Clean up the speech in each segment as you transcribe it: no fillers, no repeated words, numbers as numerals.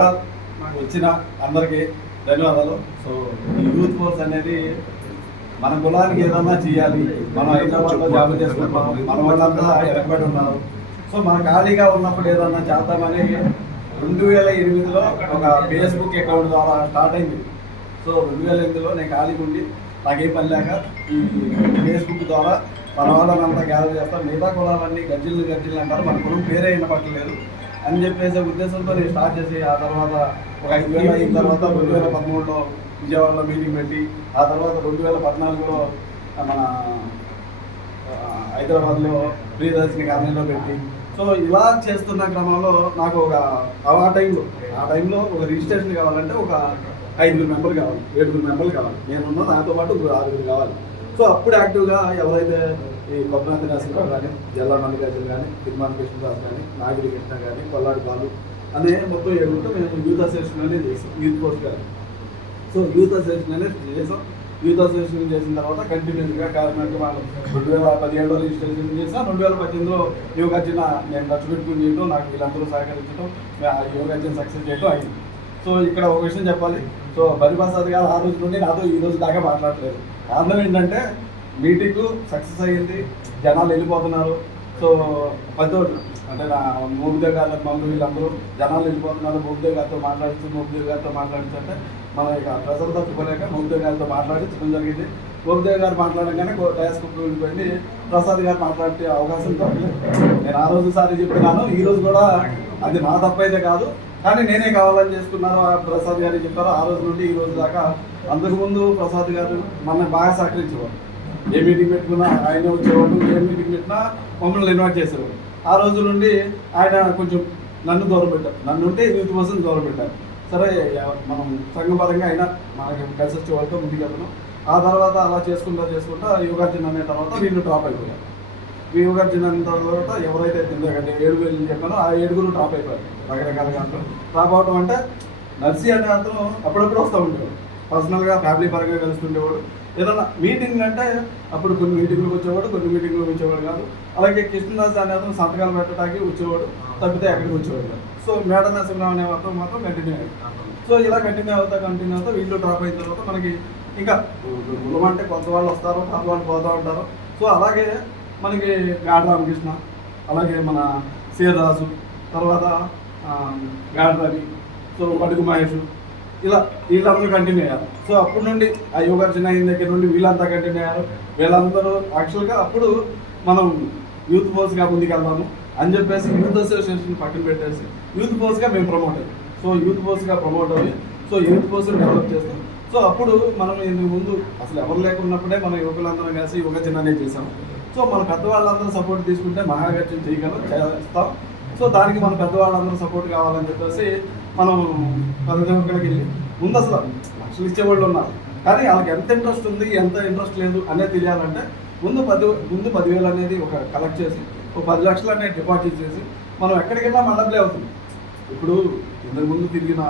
నాకు వచ్చిన అందరికీ ధన్యవాదాలు. సో ఈ యూత్ ఫోర్స్ అనేది మన కులానికి ఏదన్నా చేయాలి, మనం హైదరాబాద్లో జాబ్ చేసుకుంటాం, మన వాళ్ళంతా వెనకబడి ఉన్నారు. సో మన ఖాళీగా ఉన్నప్పుడు ఏదన్నా చేద్దామని 2008లో ఒక ఫేస్బుక్ అకౌంట్ ద్వారా స్టార్ట్ అయింది. సో 2008లో నేను ఖాళీగా ఉండి నాకేం పని లేక ఈ ఫేస్బుక్ ద్వారా మన వాళ్ళంతా గ్యాదర్ చేస్తాం. మిగతా కులాలన్నీ గజ్జిలు అంటారు, మన కులం పేరే వినపట్టలేదు అని చెప్పేసి ఉద్దేశంతో నేను స్టార్ట్ చేసి ఆ తర్వాత ఒక 5,000 అయిన తర్వాత 2013లో విజయవాడలో మీటింగ్ పెట్టి ఆ తర్వాత 2014లో మన హైదరాబాద్లో ప్రియదర్శిని కాలనీలో పెట్టి సో ఇలా చేస్తున్న క్రమంలో నాకు ఆ టైంలో ఒక రిజిస్ట్రేషన్ కావాలంటే ఒక 5 మెంబర్లు కావాలి, 7 మెంబర్లు కావాలి. నేనున్నా నాతో పాటు 6 కావాలి. సో అప్పుడు యాక్టివ్గా ఎవరైతే ఈ కొబ్బరి రాసిన కానీ జల్లా మల్లికార్జున కానీ తిరుమల కృష్ణదాస్ కానీ నాగిరి కృష్ణ కానీ కొల్లాడి బాలు అనే మొత్తం 7 మేము యూత్ అసోసియేషన్ అనేది చేసాం. యూత్ ఫోర్స్ గారు సో యూత్ అసోసియేషన్ అనేది చేసాం. యూత్ అసోసియేషన్ చేసిన తర్వాత కంటిన్యూస్గా కార్యక్రమాలు 2017లో రిజిస్ట్రేషన్ చేసాం. 2018లో యోగార్జున నేను ఖర్చు పెట్టుకుని చేయడం, నాకు వీళ్ళందరూ సహకరించడం, యోగార్జున సక్సెస్ చేయడం అయింది. సో ఇక్కడ ఒక విషయం చెప్పాలి. సో బరిప్రసాద్ గారు ఆ రోజు నుండి నాతో ఈ రోజు దాకా మాట్లాడలేదు. కారణం ఏంటంటే మీటింగ్ సక్సెస్ అయ్యింది, జనాలు వెళ్ళిపోతున్నారు. సో పెద్దోళ్ళు అంటే నా మోబిదేవ్ గారు మమ్మల్ని వీళ్ళందరూ జనాలు వెళ్ళిపోతున్నారు. మోబిదేవ్ గారితో మాట్లాడుతుంటే మనం ఇక ప్రజలతో తిప్పలేక మోబిదేవ్ గారితో మాట్లాడించడం జరిగింది. మోబిదేవ్ గారు మాట్లాడగానే డయాస్ కుప్పలు వెళ్ళిపోయింది. ప్రసాద్ గారు మాట్లాడే అవకాశం దొరకలేదు. నేను ఆ రోజు సారి చెప్పినాను, ఈ రోజు కూడా అది నా తప్పైతే కాదు, కానీ నేనే కావాలని చేసుకున్నారు. ప్రసాద్ గారు చెప్పారు. ఆ రోజు నుండి ఈ రోజు దాకా అంతకుముందు ప్రసాద్ గారు మన బాగా సహకరించేవారు. ఏ మీటింగ్ పెట్టుకున్నా ఆయన వచ్చేవాడు, ఏ మీటింగ్ పెట్టినా మమ్మల్ని ఇన్వైట్ చేసేవాడు. ఆ రోజు నుండి ఆయన కొంచెం నన్ను దూరం పెట్టారు, నన్ను ఉంటే యూత్ కోసం దూరం పెట్టారు. సరే మనం సంఘపరంగా అయినా మనకి కలిసి వచ్చే వాళ్ళతో ముందుకెళ్ళను. ఆ తర్వాత అలా చేసుకుంటా యోగార్జున అనే తర్వాత వీళ్ళు డ్రాప్ అయిపోయారు. యోగార్జున అనే తర్వాత ఎవరైతే తిందంటే 7,000 చెప్పానో ఆ 7 డ్రాప్ అయిపోయారు. రకరకాల గంటలు డ్రాప్ అవడం అంటే నర్సీ అనే అతను అప్పుడప్పుడు వస్తూ ఉండేవాడు, పర్సనల్గా ఫ్యామిలీ పరంగా కలుస్తుండేవాడు. ఏదన్నా మీటింగ్ అంటే అప్పుడు కొన్ని మీటింగ్లకు వచ్చేవాడు, కొన్ని మీటింగ్లకు వచ్చేవాడు కాదు. అలాగే కృష్ణదాస్ అనే అతను సంతకాలు పెట్టడానికి వచ్చేవాడు, తప్పితే ఎక్కడికి వచ్చేవాడు కాదు. సో మేడ నరసింహరావు అనే అతను మాత్రం కంటిన్యూ అయ్యాడు. సో ఇలా కంటిన్యూ అవుతా వీళ్ళు డ్రాప్ అయిన తర్వాత మనకి ఇంకా కులం అంటే కొంత వాళ్ళు వస్తారు, కొంత వాళ్ళు పోతూ ఉంటారు. సో అలాగే మనకి గాడి రామకృష్ణ, అలాగే మన సీరరాజు, తర్వాత గాడి రవి, సో బడుగు మహేష్, ఇలా వీళ్ళందరూ కంటిన్యూ అయ్యారు. సో అప్పటి నుండి ఆ యోగార్జున అయిన దగ్గర నుండి వీళ్ళంతా కంటిన్యూ అయ్యారు. వీళ్ళందరూ యాక్చువల్గా అప్పుడు మనం యూత్ ఫోర్స్గా ముందుకెళ్దాము అని చెప్పేసి యూత్ అసోసియేషన్ పక్కన పెట్టేసి యూత్ ఫోర్స్గా మేము ప్రమోట్ అయ్యాం. సో యూత్ ఫోర్స్గా ప్రమోట్ అయ్యి సో యూత్ ఫోర్స్ని డెవలప్ చేస్తాం. సో అప్పుడు మనం ఇందుకు ముందు అసలు ఎవరు లేకున్నప్పుడే మనం యువకులందరం కలిసి యోగార్జున అనేది చేసాము. సో మన పెద్దవాళ్ళందరూ సపోర్ట్ తీసుకుంటే మహాగర్జన చేస్తాం. సో దానికి మన పెద్దవాళ్ళందరూ సపోర్ట్ కావాలని చెప్పేసి మనం ప్రతి ఒక్కరికి వెళ్ళి ముందు అసలు లక్షలు ఇచ్చేవాళ్ళు ఉన్నారు, కానీ వాళ్ళకి ఎంత ఇంట్రెస్ట్ ఉంది ఎంత ఇంట్రెస్ట్ లేదు అనేది తెలియాలంటే ముందు 10,000 అనేది ఒక కలెక్ట్ చేసి ఒక 10 లక్షలు అనేది డిపాజిట్ చేసి మనం ఎక్కడికైనా మన డబ్బులే అవుతుంది. ఇప్పుడు ఇంతకుముందు తిరిగిన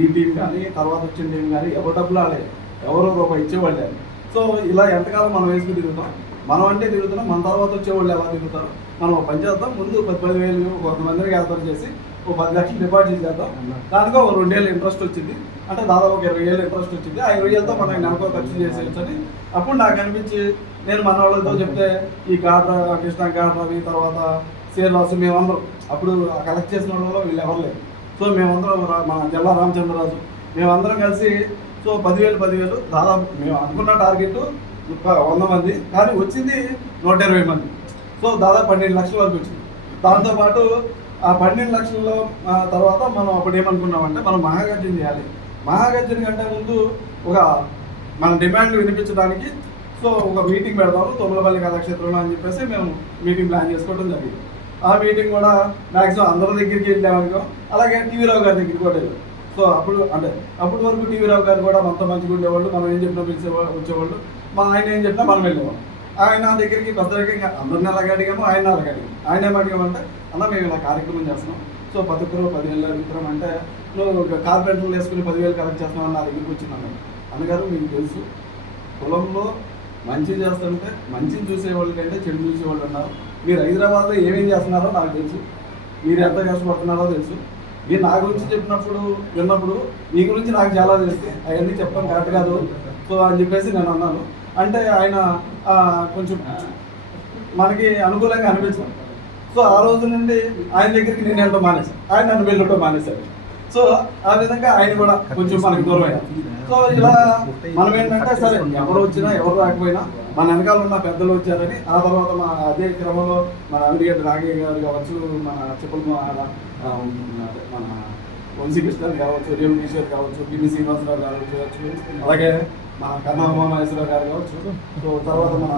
ఈ టీం కానీ తర్వాత వచ్చిన టీం కానీ ఎవరు డబ్బులు ఆడలేదు, ఎవరో రూపాయి ఇచ్చేవాళ్ళే. సో ఇలా ఎంతకాలం మనం వేసుకుని తిరుగుతాం, మనం అంటే తిరుగుతున్నాం, మన తర్వాత వచ్చేవాళ్ళు ఎలా తిరుగుతారు. మనం పని చేద్దాం, ముందు 10,000 కొంతమందికి ఏర్పాటు చేసి ఒక 10 లక్షలు డిపాజిట్ చేద్దాం. దానికో 2 ఏళ్ళు ఇంట్రెస్ట్ వచ్చింది అంటే దాదాపు ఒక 20 ఏళ్ళు ఇంట్రెస్ట్ వచ్చింది. ఆ 20 ఏళ్ళతో మనం నెలకో ఖర్చు చేసేయచ్చు అని అప్పుడు నాకు అనిపించి నేను మన వాళ్ళతో చెప్తే ఈ కృష్ణ రవి తర్వాత సీరరాజు మేమందరం అప్పుడు కలెక్ట్ చేసిన వాళ్ళు వీళ్ళు ఎవరు లేరు. సో మేమందరం మన జిల్లా రామచంద్రరాజు మేమందరం కలిసి సో 10,000 దాదాపు మేము అనుకున్న టార్గెట్ 100 మంది, కానీ వచ్చింది 120 మంది. సో దాదాపు 12 లక్షల వరకు వచ్చింది. దాంతోపాటు ఆ 12 లక్షల తర్వాత మనం అప్పుడు ఏమనుకున్నామంటే మనం మహాగర్జన చేయాలి. మహాగర్జన కంటే ముందు ఒక మన డిమాండ్ వినిపించడానికి సో ఒక మీటింగ్ పెడతాము తొమ్మలపల్లి కళాక్షేత్రంలో అని చెప్పేసి మేము మీటింగ్ ప్లాన్ చేసుకోవడం జరిగింది. ఆ మీటింగ్ కూడా మ్యాక్సిమం అందరి దగ్గరికి వెళ్ళామనుకో, అలాగే టీవీ రావు గారి దగ్గరికి కూడా వెళ్ళాం. సో అప్పటి వరకు టీవీ రావు గారు కూడా మనతో మంచిగా ఉండేవాళ్ళు, మనం ఏం చెప్పినా వచ్చేవాళ్ళు, ఆయన ఏం చెప్పినా మనం వెళ్ళేవాళ్ళం. ఆయన దగ్గరికి పెద్దగా అందరిని అలాగే అడిగాము, ఆయన అలాగే అడిగాము. ఆయన ఏమడిగామంటే అన్న మేము ఇలా కార్యక్రమం చేస్తున్నాం, సో 10,000 విత్తనం అంటే నువ్వు కార్పెంటర్లు వేసుకుని 10,000 కలెక్ట్ చేస్తున్నావు నా దగ్గరికి వచ్చింది అన్నగారు. మీకు తెలుసు కులంలో మంచి చేస్తుంటే మంచిని చూసేవాళ్ళు కంటే చెడు చూసేవాళ్ళు ఉన్నారు. మీరు హైదరాబాద్లో ఏమేం చేస్తున్నారో నాకు తెలుసు, మీరు ఎంత కష్టపడుతున్నారో తెలుసు. మీరు నా గురించి చెప్పినప్పుడు విన్నప్పుడు మీ గురించి నాకు చాలా తెలిసి అవన్నీ చెప్పడం కరెక్ట్ కాదు సో అని చెప్పేసి నేను అన్నాను. అంటే ఆయన కొంచెం మనకి అనుకూలంగా అనిపించాం. సో ఆ రోజు నుండి ఆయన దగ్గరికి నేను వెళ్ళడం మానేశాను, ఆయన నన్ను వెళ్ళడం మానేశారు. సో ఆ విధంగా ఆయన కూడా కొంచెం మనకి దూరం అయ్యారు. సో ఇలా మనం ఏంటంటే సరే ఎవరు వచ్చినా ఎవరు రాకపోయినా మన వెనకాల ఉన్న పెద్దలు వచ్చారని ఆ తర్వాత మన అదే క్రమంలో మన అవిడిగడ్డ రాఘయ్య గారు కావచ్చు, మన చెప్పుల మన వంశీకృష్ణ కావచ్చు, రేవు కిషోర్ కావచ్చు, పివి శ్రీనివాసరావు గారు కావచ్చు, అలాగే మన కర్ణామహేశ్వరరావు గారు కావచ్చు, సో తర్వాత మన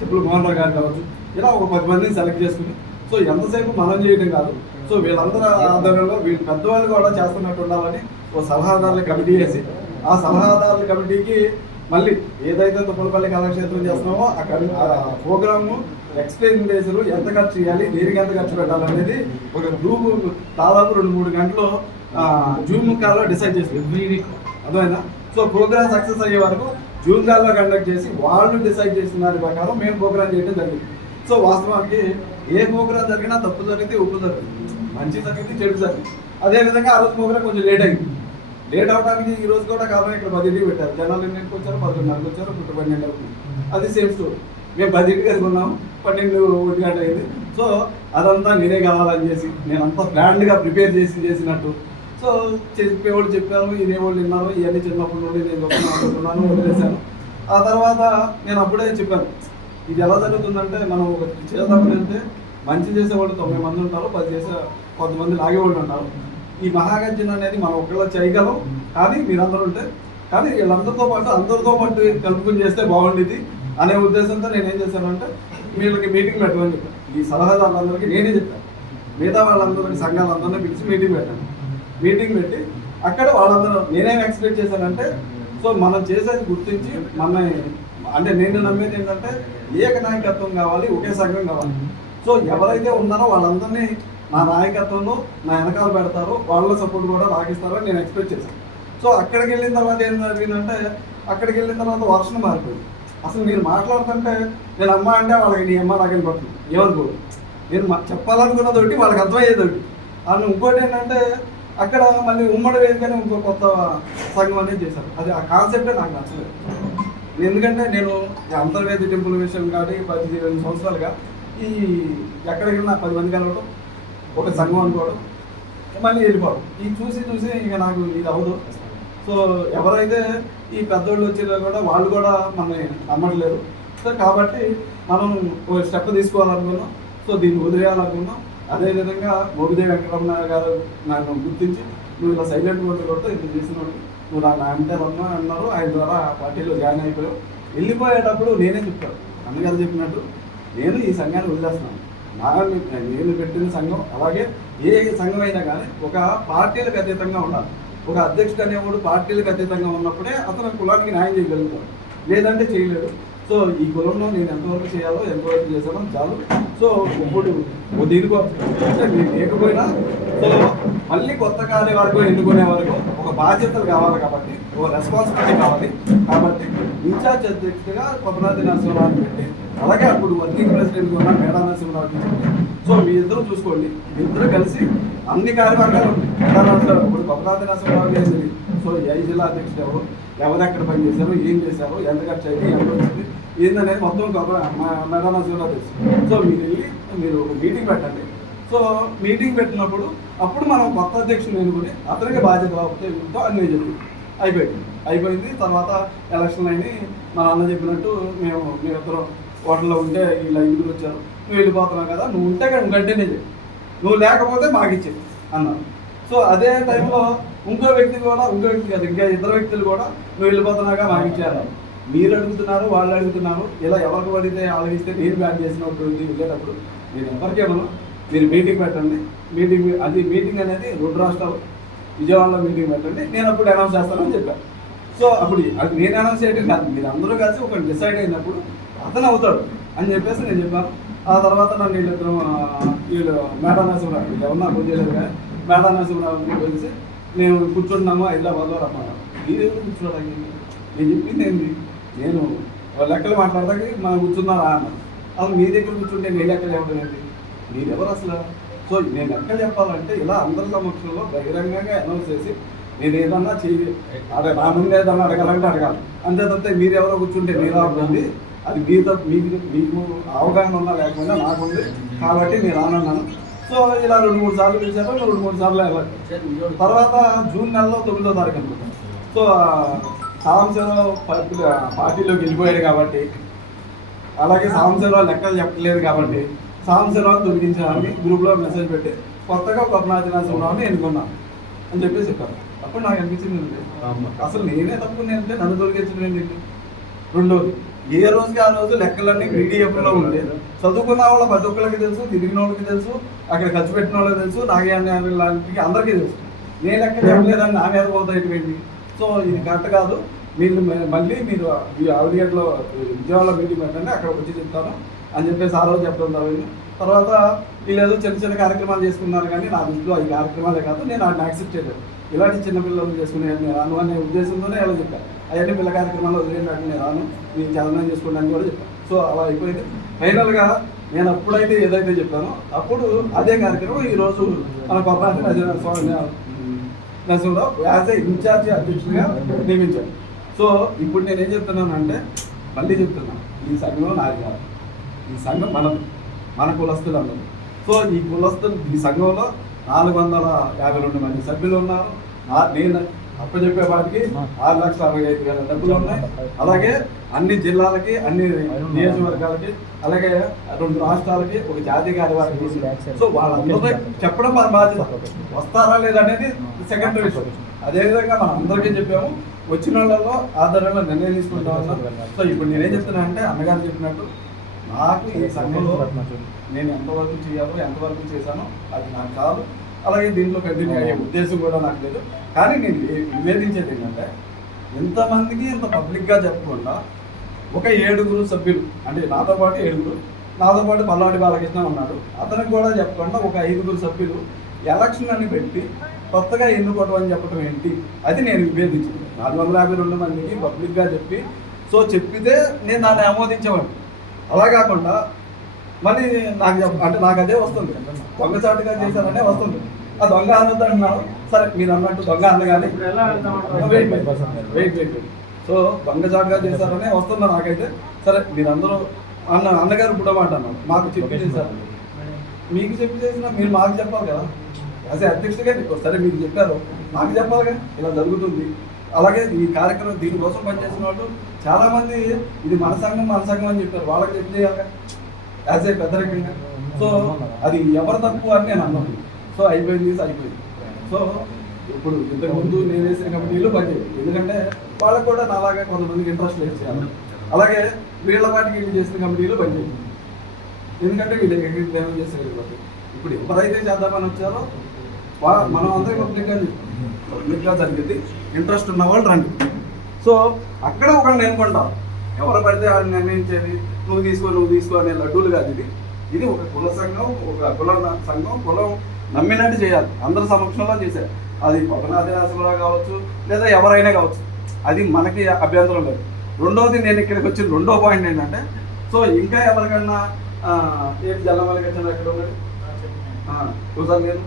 చెప్పుల మోహన్ రావు గారు కావచ్చు, ఇలా ఒక 10 మందిని సెలెక్ట్ చేసుకుని సో ఎంతసేపు మనం చేయడం కాదు, సో వీళ్ళందరూ ఆధ్వర్యంలో వీళ్ళు పెద్దవాళ్ళు కూడా చేస్తున్నట్టు ఉండాలని ఓ సలహాదారుల కమిటీ వేసి ఆ సలహాదారుల కమిటీకి మళ్ళీ ఏదైతే తుప్పలపల్లి కళాక్షేత్రం చేస్తున్నామో ఆ ప్రోగ్రాము ఎక్స్ప్లెయిన్ ఎంత ఖర్చు చేయాలి, దేనికి ఎంత ఖర్చు పెట్టాలనేది ఒక గ్రూప్ దాదాపు 2-3 గంటలు జూమ్ కాల్లో డిసైడ్ చేసి ఎవ్రీ వీక్ అర్థమైనా. సో ప్రోగ్రామ్ సక్సెస్ అయ్యే వరకు జూమ్ కాల్లో కండక్ట్ చేసి వాళ్ళు డిసైడ్ చేసిన దాని ప్రకారం మేము ప్రోగ్రామ్ చేయడం జరిగింది. సో వాస్తవానికి ఏ ప్రోగ్రామ్ జరిగినా తప్పు జరిగితే ఉప్పు జరిగింది, మంచి జరిగింది చెడు జరిగింది. అదేవిధంగా ఆ రోజు ప్రోగ్రామ్ కొంచెం లేట్ అయింది. లేట్ అవడానికి ఈ రోజు కూడా కారణం ఇక్కడ 10 పెట్టారు, జనాలు ఎన్నింటికి వచ్చారు, 11:30 వచ్చారు, 12 అవుతుంది. అది సేమ్ స్టోరీ. మేము 10 కొన్నాము, 12 గంట అయింది. సో అదంతా నేనే కావాలని చేసి నేనంతా ప్లాన్డ్గా ప్రిపేర్ చేసినట్టు సో చెప్పేవాళ్ళు చెప్పారు, ఇదేవాళ్ళు విన్నారు. ఇవన్నీ చిన్నప్పటి నుండి నేను అనుకుంటున్నాను, వదిలేశాను. ఆ తర్వాత నేను అప్పుడే చెప్పాను, ఇది ఎలా జరుగుతుందంటే మనం ఒక చేద్దామని వెళ్తే మంచి చేసేవాళ్ళు 9 మంది ఉంటారు, 10 మంది లాగేవాళ్ళు ఉంటారు. ఈ మహాగర్జన అనేది మనం ఒకళ్ళ చేయగలం, కానీ మీరందరూ ఉంటే కానీ వీళ్ళందరితో పాటు కలుపుకుని చేస్తే బాగుండేది అనే ఉద్దేశంతో నేను ఏం చేశానంటే వీళ్ళకి మీటింగ్ పెట్టమని చెప్పాను. ఈ సలహాదారులందరికీ నేనే చెప్పాను, మిగతా వాళ్ళందరికీ సంఘాలందరినీ పిలిచి మీటింగ్ పెట్టాను. మీటింగ్ పెట్టి అక్కడ వాళ్ళందరూ నేనేం ఎక్స్పెక్ట్ చేశానంటే సో మనం చేసేది గుర్తించి అంటే నేను నమ్మేది ఏంటంటే ఏక నాయకత్వం కావాలి, ఒకే సంఘం కావాలి. సో ఎవరైతే ఉన్నారో వాళ్ళందరినీ నా నాయకత్వంలో నా వెనకాల పెడతారో వాళ్ళ సపోర్ట్ కూడా రాగిస్తారో నేను ఎక్స్పెక్ట్ చేశాను. సో అక్కడికి వెళ్ళిన తర్వాత ఏం జరిగిందంటే అక్కడికి వెళ్ళిన తర్వాత వర్షం మారిపోయింది. అసలు నేను మాట్లాడుతుంటే నేను అమ్మ అంటే వాళ్ళకి నీ అమ్మ నాకు వెళ్ళిపోతుంది ఏమనుకోదు, నేను చెప్పాలనుకున్నది ఒకటి వాళ్ళకి అర్థమయ్యేది ఒకటి. అండ్ ఇంకోటి ఏంటంటే అక్కడ మళ్ళీ ఉమ్మడి వేదికనే ఇంకో కొత్త సంఘం అనేది చేశారు. అది ఆ కాన్సెప్టే నాకు నచ్చలేదు. ఎందుకంటే నేను అంతర్వేది టెంపుల్ విషయం కానీ 18 సంవత్సరాలుగా ఈ ఎక్కడికి వెళ్ళినా 10 మంది కలవడం, ఒక సంఘం అనుకోవడం, మళ్ళీ వెళ్ళిపోవడం, ఈ చూసి ఇక నాకు ఇది అవ్వదు. సో ఎవరైతే ఈ పెద్దోళ్ళు వచ్చేదో కూడా వాళ్ళు కూడా మనల్ని నమ్మట్లేదు. సో కాబట్టి మనం ఒక స్టెప్ తీసుకోవాలనుకున్నాం. సో దీన్ని వదిలేయాలనుకున్నాం. అదేవిధంగా మోపిదేవి వెంకటరమణ గారు నన్ను గుర్తించి నువ్వు ఇలా సైలెంట్ ఓట్లు కొడితే ఇంత చేసినట్టు నువ్వు నా అంటే అన్నారు. ఆయన ద్వారా పార్టీలో జాయిన్ అయిపోయావు. వెళ్ళిపోయేటప్పుడు నేనే చెప్తాను, అన్నగారు చెప్పినట్టు నేను ఈ సంఘాన్ని వదిలేస్తున్నాను. నేను పెట్టిన సంఘం అలాగే ఏ సంఘం అయినా కానీ ఒక పార్టీలకు అతీతంగా ఉండాలి. ఒక అధ్యక్షుడు అనేవాడు పార్టీలకు అతీతంగా ఉన్నప్పుడే అతను కులానికి న్యాయం చేయగలుగుతాడు, లేదంటే చేయలేడు. సో ఈ కులంలో నేను ఎంతవరకు చేయాలో ఎంతవరకు చేశానో చాలు. సో ఇప్పుడు దీనికోసం మీరు లేకపోయినా సో మళ్ళీ కొత్త కార్యవర్గం ఎన్నుకునే వరకు ఒక బాధ్యతలు కావాలి, కాబట్టి ఒక రెస్పాన్సిబిలిటీ కావాలి. కాబట్టి ఇన్ఛార్జ్ అధ్యక్షుడిగా కొత్తనాథి నరసింహరావు పెట్టి అలాగే అప్పుడు వర్కింగ్ ప్రెసిడెంట్ ఉన్న మేడా నరసింహరావు పెట్టి సో మీ ఇద్దరు చూసుకోండి. మీ ఇద్దరు కలిసి అన్ని కార్యవర్గాలు మేడా నరసింహరావు ఇప్పుడు కొత్తనాథి నరసింహరావు చేసింది. సో ఏ జిల్లా అధ్యక్షుడు ఎవరు ఎక్కడ పని చేశారు, ఏం చేశారు, ఎంత ఖర్చు అయింది, ఎంత వచ్చింది ఏందనేది మొత్తం మేడా నరసింహరావు తెలుసు. సో మీరు వెళ్ళి మీరు మీటింగ్ పెట్టండి. సో మీటింగ్ పెట్టినప్పుడు అప్పుడు మనం కొత్త అధ్యక్షుడు ఎన్నుకుని అతనికి బాధ్యత అవుతుందో అని నేను చెప్పి అయిపోయింది. తర్వాత ఎలక్షన్ అయినాయి. మా అన్న చెప్పినట్టు మేమిద్దరం హోటల్లో ఉంటే ఇలా ఇంటికి వచ్చారు, నువ్వు వెళ్ళిపోతున్నావు కదా, నువ్వు ఉంటే కానీ కంటిన్యూ చేయి, నువ్వు లేకపోతే మాకు ఇచ్చేది అన్నారు. సో అదే టైంలో ఇంకో వ్యక్తి కాదు, ఇంకా ఇద్దరు వ్యక్తులు కూడా నువ్వు వెళ్ళిపోతున్నాగా మాకు ఇచ్చారు. మీరు అడుగుతున్నారు, వాళ్ళు అడుగుతున్నారు, ఇలా ఎవరికి పడితే ఆలోచిస్తే నేను బ్యాన్ చేసినప్పుడు వెళ్ళేటప్పుడు నేను ఎవరికేమన్నా మీరు మీటింగ్ పెట్టండి. మీటింగ్ అనేది 2 రాష్ట్రాలు విజయవాడలో మీటింగ్ పెట్టండి, నేను అప్పుడు అనౌన్స్ చేస్తానని చెప్పాను. సో అప్పుడు అది నేను అనౌన్స్ చేయడం కాదు, మీరు అందరూ కలిసి ఒక డిసైడ్ అయినప్పుడు అతను అవుతాడు అని చెప్పేసి నేను చెప్పాను. ఆ తర్వాత నన్ను వీళ్ళు మేడా నరసింహరావు వీళ్ళు ఎవరన్నా గుర్తులేదు కానీ మేడా నరసింహరావు కలిసి మేము కూర్చుంటున్నాము హైదరాబాద్లో రమ్మన్నారు. మీరేమో కూర్చోడానికి నేను చెప్పింది ఏంటి, నేను లెక్కలు మాట్లాడదాకి మనం కూర్చున్నారా అన్నారు. అసలు మీ దగ్గర కూర్చుంటే నీ లెక్కలు ఏమిటండి, మీరెవరు అసలు సో నేను ఎక్కడ చెప్పాలంటే ఇలా అందరి సమక్షంలో బహిరంగంగా అనౌన్స్ చేసి నేను ఏదన్నా చెయ్యి అదే నా ముందు ఏదన్నా అడగాలంటే అడగాలి, అంతే తప్పితే మీరు ఎవరో కూర్చుంటే మీరా ఉంటుంది, అది మీతో మీకు అవగాహన ఉన్నా లేకపోయినా నాకుంది కాబట్టి నేను ఆనన్నాను. సో ఇలా 2-3 సార్లు పిలిచారు, 2-3 సార్లు వెళ్ళాలి. తర్వాత జూన్ నెలలో 9వ తారీఖు అనుకుంటాను. సో సాంబశివరావు పార్టీలోకి వెళ్ళిపోయాడు కాబట్టి, అలాగే సాంబశివరావు లెక్కలు చెప్పలేదు కాబట్టి సాంబశివరావు తొలగించాలని గ్రూప్లో మెసేజ్ పెట్టి కొత్తగా కొత్తనాథినాథరావుని ఎన్నుకున్నాను అని చెప్పేసి చెప్పారు. అప్పుడు నాకు అనిపించింది అసలు నేనే తప్పుకునేంటే నన్ను తొలగించడం ఏంటి. రెండోది, ఏ రోజుకి ఆ రోజు లెక్కలన్నీ పీడిఎఫ్లో ఉండే చదువుకున్న వాళ్ళ ప్రతి ఒక్కరికి తెలుసు, తిరిగిన వాళ్ళకి తెలుసు, అక్కడ ఖర్చు పెట్టిన వాళ్ళకి తెలుసు, నాగేంద్ర లాంటికి అందరికీ తెలుసు. నేను లెక్క చెప్పలేదని నా మీద పోతాయి. సో ఇది కరెక్ట్ కాదు. మళ్ళీ మీరు ఈ ఆవిడిగట్లో విజయవాడలో మీటింగ్ పెట్టండి, అక్కడ వచ్చి చెప్తాను అని చెప్పేసి ఆ రోజు చెప్పడం జరిగింది. తర్వాత వీళ్ళు చిన్న చిన్న కార్యక్రమాలు చేసుకున్నారు, కానీ నా దృష్టిలో ఈ కార్యక్రమాలే కాదు, నేను వాటిని యాక్సెప్ట్ చేయలేదు. ఇలాంటి చిన్నపిల్లలు చేసుకునే రాను అనే ఉద్దేశంతోనే ఎలా చెప్పాను. అవన్నీ పిల్ల కార్యక్రమాలు వదిలేనట్టు నేను రాను, నేను చదవడం చేసుకోవడానికి కూడా చెప్పాను. సో అలా అయిపోయింది. ఫైనల్గా నేను అప్పుడైతే ఏదైతే చెప్పానో అప్పుడు అదే కార్యక్రమం ఈరోజు మన కొబ్బరి నరసింహరావు యాజ్ ఏ ఇన్ఛార్జి అధ్యక్షుడిగా నియమించాను. సో ఇప్పుడు నేనేం చెప్తున్నానంటే మళ్ళీ చెప్తున్నాను, ఈ సంఘం నాది కాదు, ఈ సంఘం మన కులస్తులు అందరూ. సో ఈ కులస్తులు ఈ సంఘంలో 452 మంది సభ్యులు ఉన్నారు. నేను అప్పచెప్పే వాటికి 6,65,000 డబ్బులు ఉన్నాయి. అలాగే అన్ని జిల్లాలకి, అన్ని నియోజకవర్గాలకి, అలాగే 2 రాష్ట్రాలకి, ఒక జాతీయ కార్యవర్గం. సో వాళ్ళందరూ చెప్పడం మన బాధ్యత. వస్తారా లేదనేది సెకండరీ విషయం. అదేవిధంగా మనం అందరికీ చెప్పాము, వచ్చిన వాళ్ళలో ఆధారంగా నిర్ణయం తీసుకుంటా ఉన్నాం. సో ఇప్పుడు నేనేం చెప్తున్నా అంటే అన్నగారు చెప్పినట్టు నాకు ఈ సంఘంలో నేను ఎంతవరకు చేయాలో ఎంతవరకు చేశానో అది నాకు కాదు. అలాగే దీంట్లో కంటిన్యూ అయ్యే ఉద్దేశం కూడా నాకు లేదు. కానీ నేను నివేదించేది ఏంటంటే ఎంతమందికి ఇంత పబ్లిక్గా చెప్పకుండా ఒక 7 సభ్యులు, అంటే నాతో పాటు 7, నాతో పాటు పల్లాడి బాలకృష్ణ ఉన్నాడు, అతనికి కూడా చెప్పకుండా ఒక 5 సభ్యులు ఎలక్షన్ అని పెట్టి కొత్తగా ఎన్నుకోవడం అని చెప్పడం ఏంటి, అది నేను విభేదించింది. 452 మందికి పబ్లిక్గా చెప్పి సో చెప్పితే నేను దాన్ని ఆమోదించేవాడిని. అలా కాకుండా మళ్ళీ నాకు అదే వస్తుంది, దొంగచాటుగా చేశారనే వస్తుంది. ఆ దొంగ అనొద్దు అంటున్నారు. సరే మీరు అన్నట్టు దొంగ అనగానే వెయిట్ సో దొంగచాటుగా చేశారనే వస్తుంది నాకైతే. సరే మీరందరూ అన్నగారు పుట్టమాట అన్నారు, మాకు చెప్పి చేశారు. మీకు చెప్పి చేసినా మీరు మాకు చెప్పాలి కదా, అదే అధ్యక్షుడిగా సరే మీకు చెప్పారు, మాకు చెప్పాలిగా ఇలా జరుగుతుంది. అలాగే ఈ కార్యక్రమం దీనికోసం పనిచేసిన వాళ్ళు చాలామంది ఇది మన సంఘం అని చెప్పారు, వాళ్ళకి చెప్పి చేయాలి యాజ్ ఏ పెద్దరికంగా. సో అది ఎవరు తప్పు అని నేను అన్నాను. సో అయిపోయింది. సో ఇప్పుడు ఇంతకుముందు నేను వేసిన కమిటీలు పనిచేయాలి, ఎందుకంటే వాళ్ళకు కూడా నాలాగా కొంతమందికి ఇంట్రెస్ట్ లేదు చేయాలి. అలాగే వీళ్ళ వాటికి వీళ్ళు చేసిన కమిటీలు పనిచేయాలి, ఎందుకంటే వీళ్ళు ఏమో చేసేది. ఇప్పుడు ఎవరైతే చేద్దామని వచ్చారో మనం అందరం పబ్లిక్గా జరిగింది, ఇంట్రెస్ట్ ఉన్న వాళ్ళు రండి. సో అక్కడ ఒకళ్ళు నేర్చుకుంటాం, ఎవరు పడితే వాళ్ళని నిర్ణయించేది నువ్వు తీసుకో అనే లడ్డూలు కాదు. ఇది ఒక కుల సంఘం, ఒక కుల సంఘం, కులం నమ్మినట్టు చేయాలి, అందరి సమక్షంలో చేశారు. అది కొట్టనాథినాథరావు కావచ్చు లేదా ఎవరైనా కావచ్చు, అది మనకి అభ్యంతరం లేదు. రెండవది నేను ఇక్కడికి వచ్చిన రెండో పాయింట్ ఏంటంటే, సో ఇంకా ఎవరికన్నా ఏంటి జల్లమల్లికృష్ణ ఎక్కడ ఉన్నది ఒకసారి నేను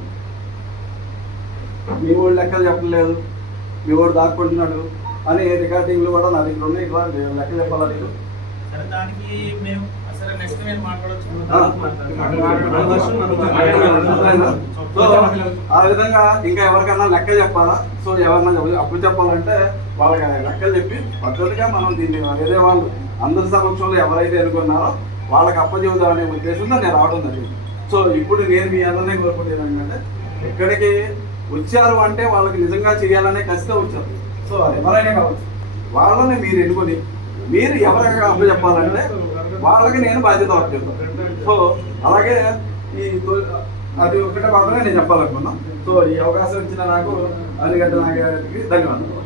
మీ వాడు లెక్కలు చెప్పలేదు, మీ వాడు దాక్కుంటున్నాడు అని రికార్డింగ్లు కూడా నా దగ్గర ఉన్నాయి. ఇట్లా లెక్క చెప్పాలా నీకు? ఆ విధంగా ఇంకా ఎవరికైనా లెక్క చెప్పాలా? సో ఎవరన్నా అప్పుడు చెప్పాలంటే వాళ్ళకి లెక్కలు చెప్పి పద్ధతిగా మనం దీన్ని వేరే వాళ్ళు అందరి సమక్షంలో ఎవరైతే ఎన్నుకున్నారో వాళ్ళకి అప్పచెబుదామనే ఉద్దేశంతో నేను రావడం జరిగింది. సో ఇప్పుడు నేను మీ అందరినీ కోరుకుంటున్నాను ఏంటంటే, ఎక్కడికి వచ్చారు అంటే వాళ్ళకి నిజంగా చేయాలనే కసితో వచ్చారు. సో ఎవరైనా కావచ్చు, వాళ్ళని మీరు ఎన్నుకొని మీరు ఎవరైనా అప్పచెప్పాలంటే వాళ్ళకి నేను బాధ్యత అప్పచెప్తాను. సో అలాగే అది ఒకటే మాత్రమే నేను చెప్పాలనుకున్నాను. సో ఈ అవకాశం ఇచ్చిన నాకు అనిగడ్డ నాగరికి ధన్యవాదాలు.